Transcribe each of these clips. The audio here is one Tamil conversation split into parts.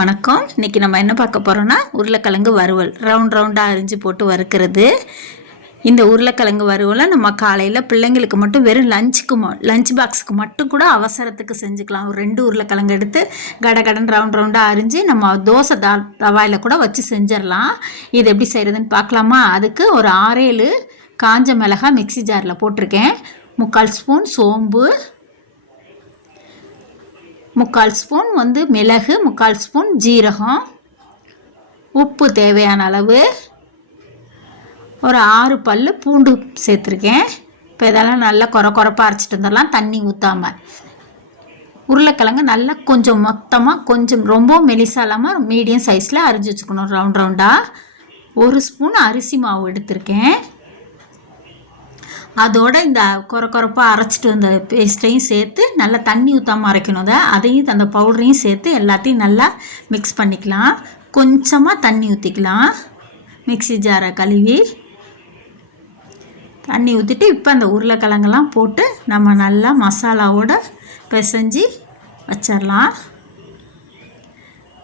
வணக்கம். இன்றைக்கி நம்ம என்ன பார்க்க போகிறோன்னா உருளைக்கிழங்கு வறுவல் ரவுண்டாக அரிஞ்சு போட்டு வறுக்கிறது. இந்த உருளைக்கிழங்கு வறுவலை நம்ம காலையில் பிள்ளைங்களுக்கு மட்டும் வெறும் லஞ்ச் பாக்ஸுக்கு மட்டும் கூட அவசரத்துக்கு செஞ்சுக்கலாம். ஒரு 2 உருளைக்கிழங்கு எடுத்து கடன் ரவுண்டாக அரிஞ்சு நம்ம தோசை தவாயில் கூட வச்சு செஞ்சிடலாம். இது எப்படி செய்கிறதுன்னு பார்க்கலாமா? அதுக்கு ஒரு 6-7 காஞ்ச மிளகாய் மிக்சி ஜாரில் போட்டிருக்கேன். 3/4 ஸ்பூன் சோம்பு, 3/4 ஸ்பூன் மிளகு, 3/4 ஸ்பூன் ஜீரகம், உப்பு தேவையான அளவு, ஒரு 6 பல் பூண்டு சேர்த்துருக்கேன். இப்போ இதெல்லாம் நல்லா கொரப்பாக அரைச்சிட்டு வந்துடலாம், தண்ணி ஊற்றாமல். உருளைக்கிழங்கு நல்லா கொஞ்சம் மொத்தமாக கொஞ்சம் ரொம்ப மெலிசாக இல்லாமல் மீடியம் சைஸில் அரிஞ்சு வச்சுக்கணும் ரவுண்டாக. 1 ஸ்பூன் அரிசி மாவு எடுத்திருக்கேன். அதோடு இந்த கொரப்பாக அரைச்சிட்டு வந்த பேஸ்ட்டையும் சேர்த்து நல்லா தண்ணி ஊற்றாமல் அரைக்கணும். அதையும் அந்த பவுடரையும் சேர்த்து எல்லாத்தையும் நல்லா மிக்ஸ் பண்ணிக்கலாம். கொஞ்சமாக தண்ணி ஊற்றிக்கலாம். மிக்ஸி ஜாரை கழுவி தண்ணி ஊற்றிட்டு இப்போ அந்த உருளைக்கிழங்கெல்லாம் போட்டு நம்ம நல்லா மசாலாவோடு பிசைஞ்சு வச்சிடலாம்.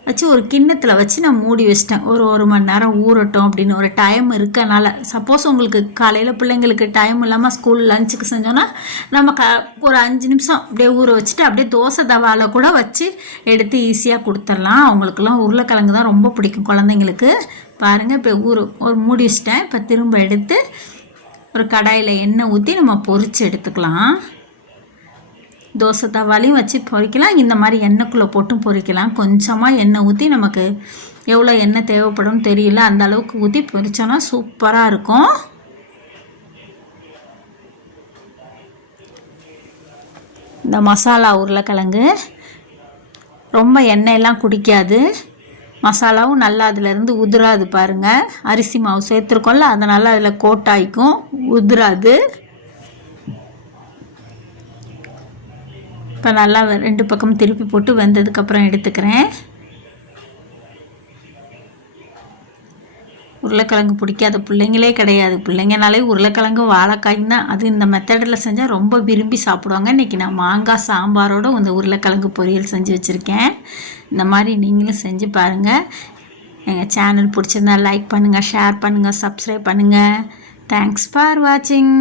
வச்சு ஒரு கிண்ணத்தில் வச்சு நான் மூடி வச்சிட்டேன். ஒரு மணி நேரம் ஊறட்டும் அப்படின்னு ஒரு டைம் இருக்கனால. சப்போஸ் உங்களுக்கு காலையில் பிள்ளைங்களுக்கு டைம் இல்லாமல் ஸ்கூல் லஞ்சுக்கு செஞ்சோன்னா நம்ம ஒரு 5 நிமிஷம் அப்படியே ஊற வச்சுட்டு அப்படியே தோசை தவாவில் கூட வச்சு எடுத்து ஈஸியாக கொடுத்துடலாம். அவங்களுக்குலாம் உருளைக்கிழங்கு தான் ரொம்ப பிடிக்கும் குழந்தைங்களுக்கு. பாருங்கள், இப்போ ஒரு மூடி வச்சிட்டேன். இப்போ திரும்ப எடுத்து ஒரு கடாயில் எண்ணெய் ஊற்றி நம்ம பொரித்து எடுத்துக்கலாம். தோசை தவாலையும் வச்சு பொரிக்கலாம், இந்த மாதிரி எண்ணெய்க்குள்ளே போட்டும் பொரிக்கலாம். கொஞ்சமாக எண்ணெய் ஊற்றி நமக்கு எவ்வளோ எண்ணெய் தேவைப்படும் தெரியல, அந்த அளவுக்கு ஊற்றி பொரிச்சோன்னா சூப்பராக இருக்கும். இந்த மசாலா உருளைக்கிழங்கு ரொம்ப எண்ணெயெல்லாம் குடிக்காது. மசாலாவும் நல்லா அதிலேருந்து உதிராது. பாருங்கள், அரிசி மாவு சேர்த்துருக்கோம்ல, அதனால் அதில் கோட்டாய்க்கும், உதிராது. இப்போ நல்லா 2 பக்கம் திருப்பி போட்டு வெந்ததுக்கப்புறம் எடுத்துக்கிறேன். உருளைக்கிழங்கு பிடிக்காத பிள்ளைங்களே கிடையாது. பிள்ளைங்கனாலே உருளைக்கிழங்கு வாழைக்காயும் தான். அது இந்த மெத்தடில் செஞ்சால் ரொம்ப விரும்பி சாப்பிடுவாங்க. இன்றைக்கி நான் மாங்காய் சாம்பாரோடு இந்த உருளைக்கிழங்கு பொரியல் செஞ்சு வச்சுருக்கேன். இந்த மாதிரி நீங்களும் செஞ்சு பாருங்கள். எங்கள் சேனல் பிடிச்சிருந்தா லைக் பண்ணுங்கள், ஷேர் பண்ணுங்கள், சப்ஸ்கிரைப் பண்ணுங்கள். தேங்க்ஸ் ஃபார் வாட்சிங்.